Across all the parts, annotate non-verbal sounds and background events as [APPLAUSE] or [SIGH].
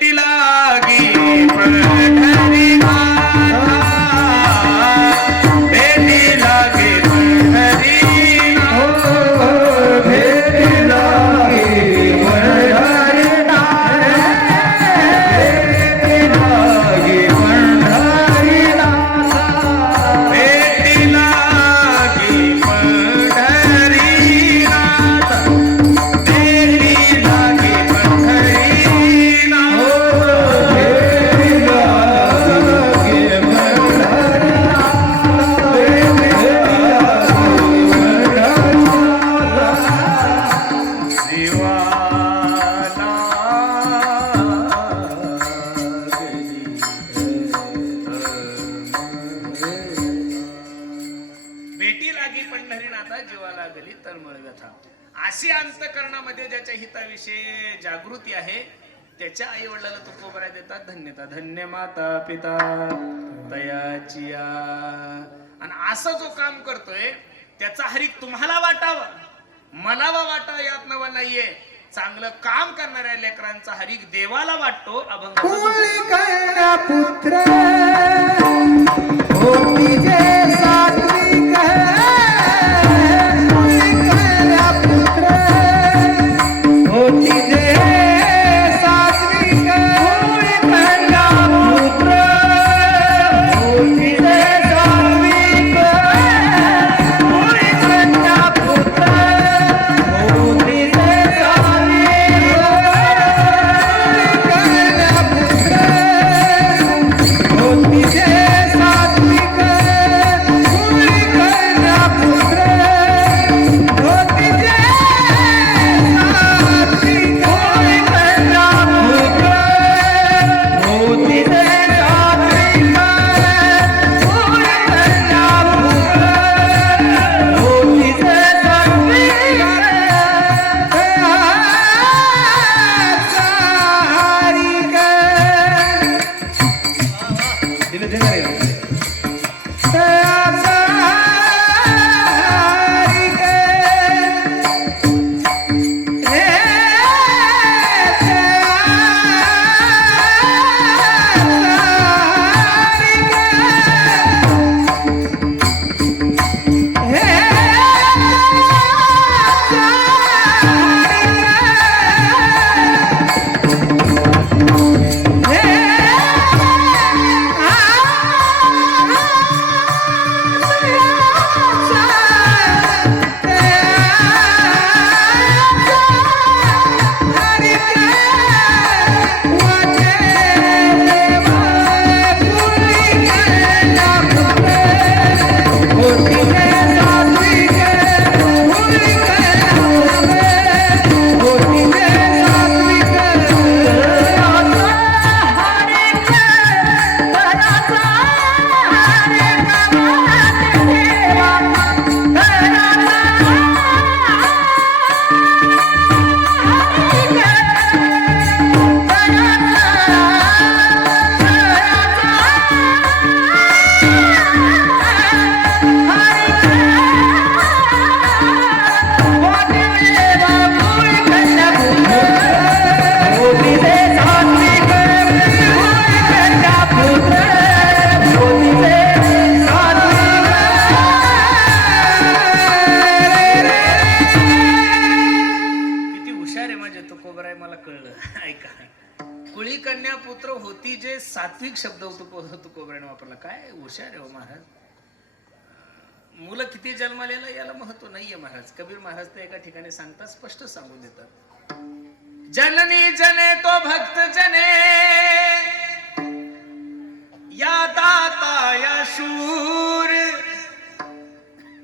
টিলা धन्यता धन्य माता पिता तयाची आणि असं जो काम करतोय त्याचा हरिक तुम्हाला वाटावा. मला वा वाटा यात नवा नाहीये. चांगलं काम करणाऱ्या लेकरांचा हरिक देवाला वाटतो अभंग पुत्र वापरला. काय हुशार आहे हो महाराज. मुलं किती जन्मालेला याला महत्त्व नाहीये महाराज. कबीर महाराज ते एका ठिकाणी सांगतात स्पष्ट सांगून देतात. जननी जने तो भक्त जने. या दाता या शूर.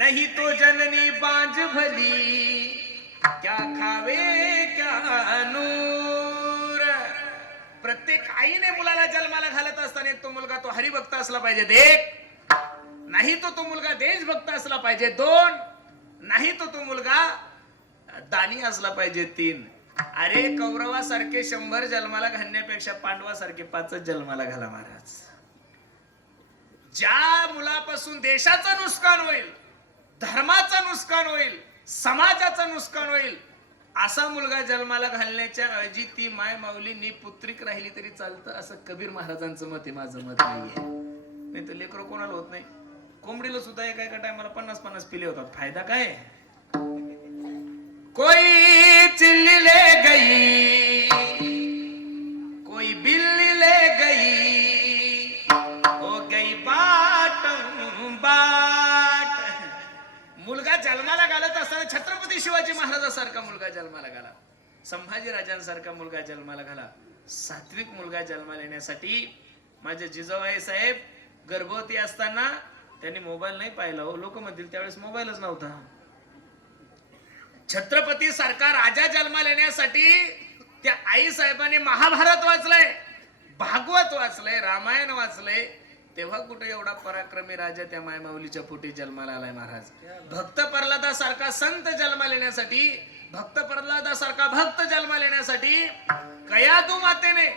नहीं तो जननी बांझ भली. क्या खावे क्या नूर. आईने मुलाला जन्माला घालत असताना एक तो मुलगा तो हरिभक्त असला पाहिजे. एक नाही तो तो मुलगा देशभक्त असला पाहिजे. दोन. नाही तो तो मुलगा दानी असला पाहिजे. तीन. अरे कौरवासारखे शंभर जन्माला घालण्यापेक्षा पांडवासारखे पाचच जन्माला घाला महाराज. ज्या मुलापासून देशाचं नुकसान होईल धर्माचं नुकसान होईल समाजाचं नुकसान होईल असा मुलगा जन्माला घालण्याच्या ऐवजी ती माय माऊलींनी पुत्रिक राहिली तरी चालतं असं कबीर महाराजांचं मत आहे माझं मत नाहीये नाही तर लेकरं कोणाला होत नाही. कोंबडीला सुद्धा एका एका टायमाला पन्नास पन्नास पिले होतात. फायदा काय? कोई चिल्ली ले गई कोई बिल जन्माला घालत असताना छत्रपती शिवाजी महाराजासारखा मुलगा जन्माला घाला. संभाजी राजांसारखा मुलगा जन्माला घाला. सात्विक मुलगा जन्माला येण्यासाठी माझे जिजाबाई साहेब गर्भवती असताना त्यांनी मोबाईल नाही पाहिला हो. लोक म्हणतील त्यावेळेस मोबाईलच नव्हता. छत्रपती सारखा राजा जन्माला येण्यासाठी त्या आई साहेबांनी महाभारत वाचलंय भागवत वाचलंय रामायण वाचलंय. तेव्हा कुठे एवढा पराक्रमी राजा त्या मायमाऊलीच्या पोटी जन्माला आलाय महाराज? भक्त प्रल्हादासारखा संत जन्मा लेण्यासाठी भक्त प्रल्हादासारखा भक्त जन्मा लेण्यासाठी कयादू मातेने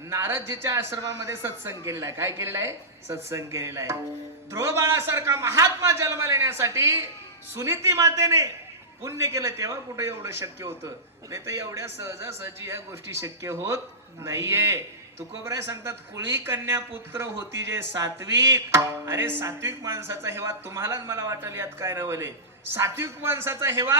नारदजीच्या आश्रमामध्ये सत्संग केलेला आहे. काय केलेला आहे? सत्संग केलेला आहे. ध्रुव बाळासारखा महात्मा जन्म लेण्यासाठी सुनीती मातेने पुण्य केलं. तेव्हा कुठे एवढं शक्य होतं? नाही तर एवढ्या सहजासहजी या गोष्टी शक्य होत नाहीये. तुकोबराय सांगतात कुळी कन्या पुत्र होती जे सात्विक. अरे सात्विक माणसाचा हेवा तुम्हालाच मला वाटेल यात काय नवले. सात्विक माणसाचा हेवा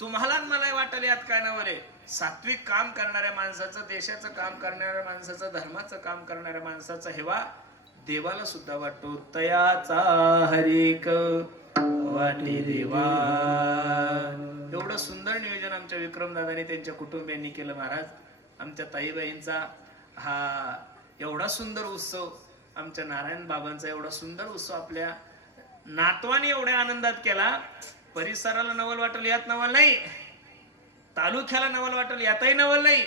तुम्हालाच मला वाटेल यात काय नवले. सात्विक काम करणाऱ्या माणसाचं देशाचं काम करणाऱ्या माणसाचं धर्माचं काम करणाऱ्या माणसाचा हेवा देवाला सुद्धा वाटतो. तयाचा हरिक वाटी देवा. एवढं सुंदर नियोजन आमच्या विक्रमदादाने त्यांच्या कुटुंबियांनी केलं महाराज. आमच्या ताईबाईंचा हा एवढा सुंदर उत्सव आमच्या नारायण बाबांचा एवढा सुंदर उत्सव आपल्या नातवाने एवढ्या आनंदात केला. परिसराला नवल वाटल यात नवल नाही. तालुक्याला नवल वाटल यातही नवल नाही.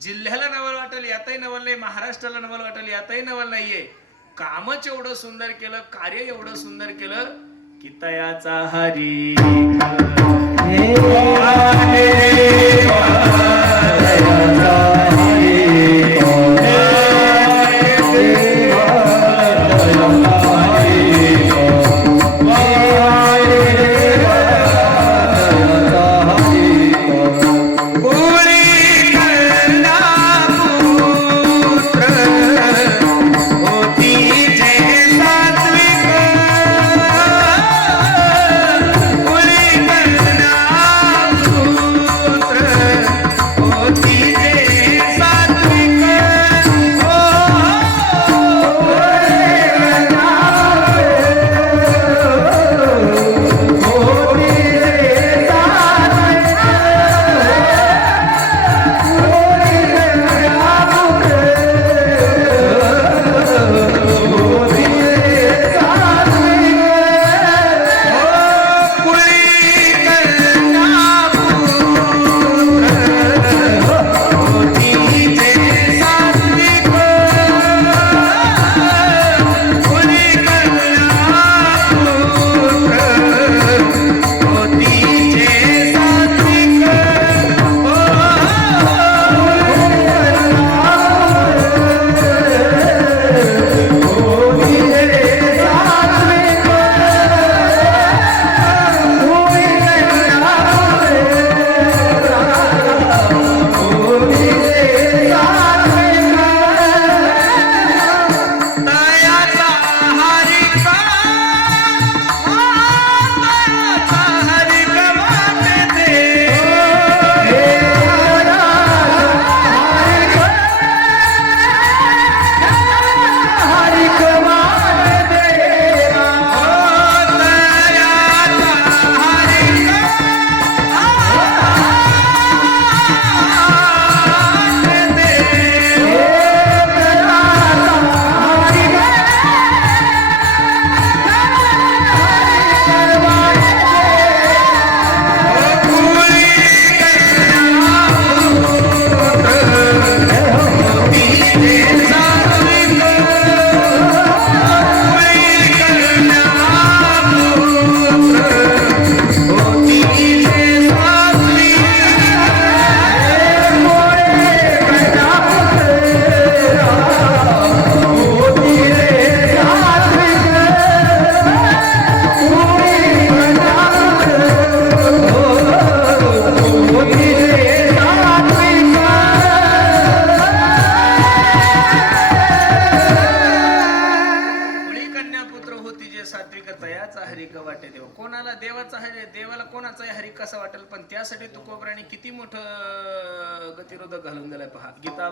जिल्ह्याला नवल वाटल यातही नवल नाही. महाराष्ट्राला नवल वाटल यातही नवल नाहीये. कामच एवढं सुंदर केलं कार्य एवढं सुंदर केलं की तयाचा हरी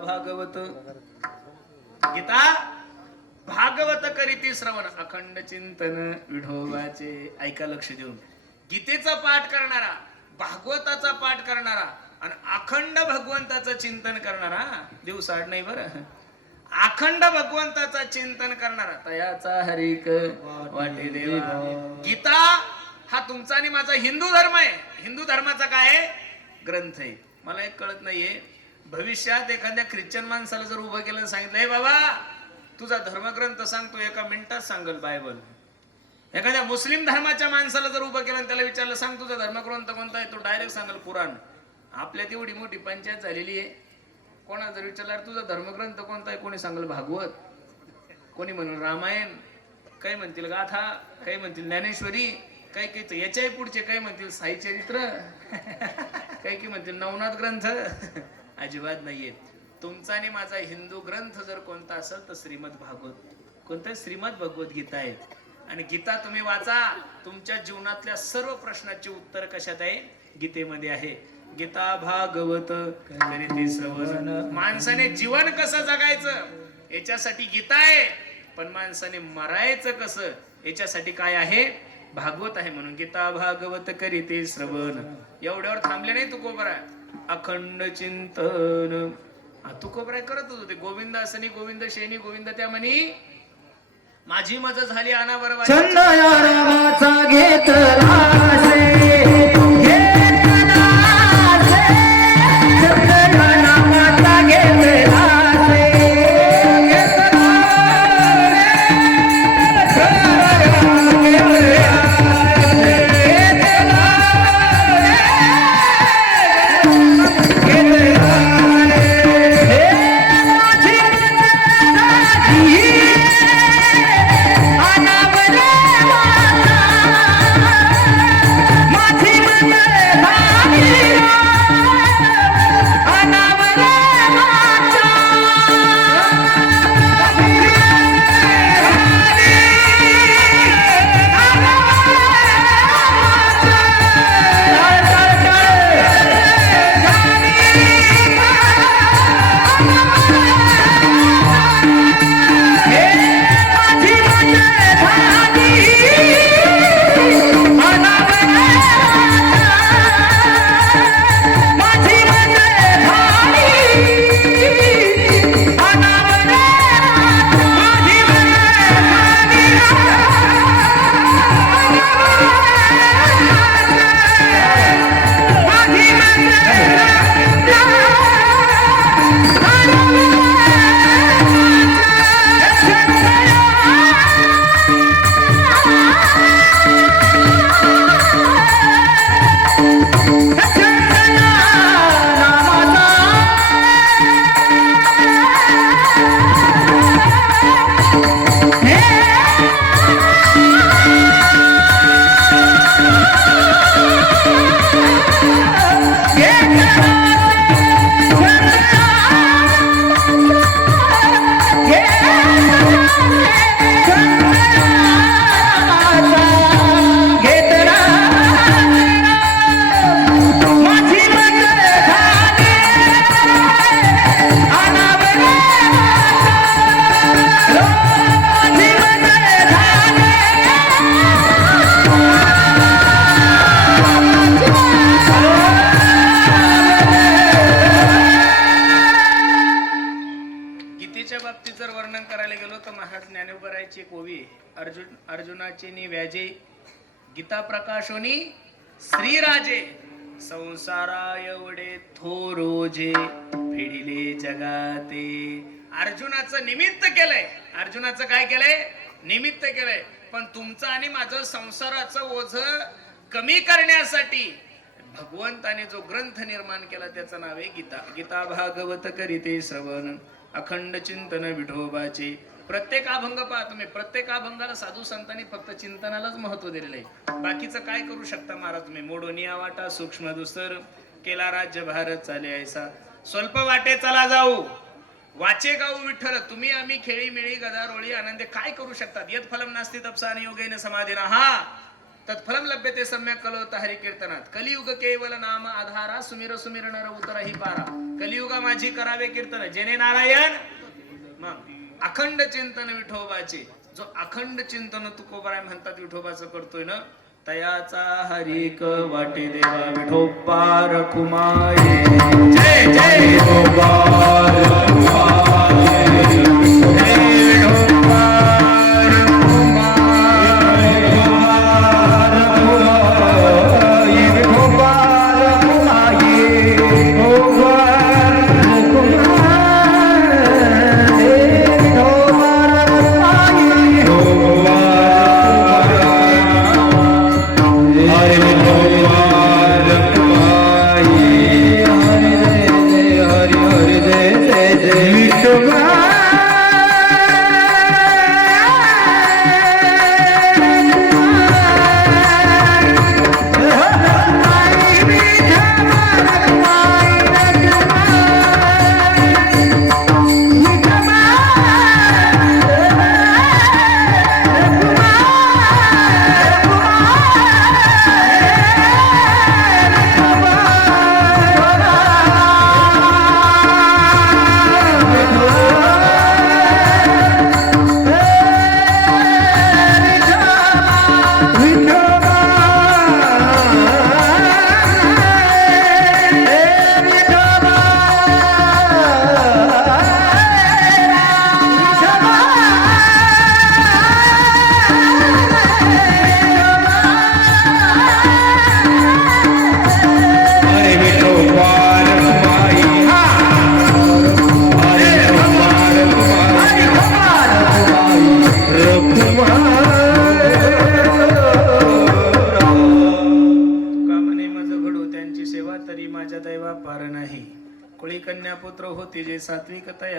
भागवत. गीता भागवत करीती श्रवण अखंड चिंतन विढोबाचे ऐका लक्ष देऊन. गीतेचा पाठ करणारा भागवताचा पाठ करणारा आणि अखंड भगवंताचं चिंतन करणारा दिवसाड नाही बरं. अखंड भगवंताचा चिंतन करणारा तयाचा हरिक वाटे देवा. गीता हा तुमचा आणि माझा हिंदू धर्म आहे. हिंदू धर्माचा काय आहे? ग्रंथ आहे. मला एक कळत नाहीये. भविष्यात एखाद्या ख्रिश्चन माणसाला जर उभं केलं सांगितलं हे बाबा तुझा धर्मग्रंथ सांगतो एका मिनिटात सांगल बायबल. एखाद्या मुस्लिम धर्माच्या माणसाला जर उभं केलं आणि त्याला विचारलं सांग तुझा धर्मग्रंथ कोणता आहे? तो डायरेक्ट सांगल कुराण. आपल्यात एवढी मोठी पंचायत झालेली आहे. कोणा जर विचारलं तुझा धर्मग्रंथ कोणता आहे? कोणी सांगल भागवत. कोणी म्हणून रामायण. काही म्हणतील गाथा. काही म्हणतील ज्ञानेश्वरी. काही काही याच्याही पुढचे काही म्हणतील साई चरित्र [LAUGHS] काही काही म्हणतील नवनाथ ग्रंथ. [LAUGHS] अजिबात नाहीये. तुमचा आणि माझा हिंदू ग्रंथ जर कोणता असेल तर श्रीमद भागवत. कोणतं? श्रीमद गीता आहे. आणि गीता तुम्ही वाचा. तुमच्या जीवनातल्या सर्व प्रश्नाची उत्तर कशात आहे? गीतेमध्ये आहे. गीता भागवत. माणसाने जीवन कसं जगायचं? याच्यासाठी गीता आहे. पण माणसाने मरायचं कसं? याच्यासाठी काय आहे? भागवत आहे म्हणून गीता भागवत करीते श्रवण. एवढ्यावर थांबले नाही तू कोबरा. अखंड चिंतन. तुकोबराय करतच होते गोविंद असनी गोविंद शेनी गोविंद त्या म्हणी माझी मज झाली अनावर अर्जुनाचे नि व्याजे. गीता प्रकाशोनी श्रीराजे संसारा एवढे थोरोजे फिडिले जगाते. अर्जुनाचं निमित्त केलंय. अर्जुनाचं काय केलंय? निमित्त केलंय. पण तुमचं आणि माझं संसाराचं ओझ कमी करण्यासाठी भगवंताने जो ग्रंथ निर्माण केला त्याचं नाव आहे गीता. गीता भागवत करीते श्रवण. अखंड चिंतन विठोबाचे. प्रत्येक अभंग पहा तुम्ही. प्रत्येक अभंगाला साधू संतांनी फक्त चिंतनालाच महत्त्व दिलेलं आहे. बाकीचं काय करू शकता महाराज तुम्ही? मोडोनिया वाटा सूक्ष्म दुसर केला राज्य भारत चाले ऐसा. स्वल्प वाटे चला जाऊ. वाचे गाऊ विठ्ठल तुम्ही आम्ही खेळी मेळी गदारोळी आनंदे काय करू शकतात? येत फलम नास्ती तपसा योगेन समाधीना. हा! तत्फलम लभ्यते सम्यक कलोत हरी कीर्तनात. कलियुग केवल नाम आधारा सुमिर सुमिर नर उतर ही पारा. कलियुगा माझी करावे कीर्तन. जेने नारायण अखंड चिंतन विठोबाचे. जो अखंड चिंतन तुकोबाराय म्हणतात विठोबाचं करतोय ना तयाचा हरिक वाटे देवा विठोबा रखुमाये जय जय! विठोबा पुत्र होते जे सात्विकतया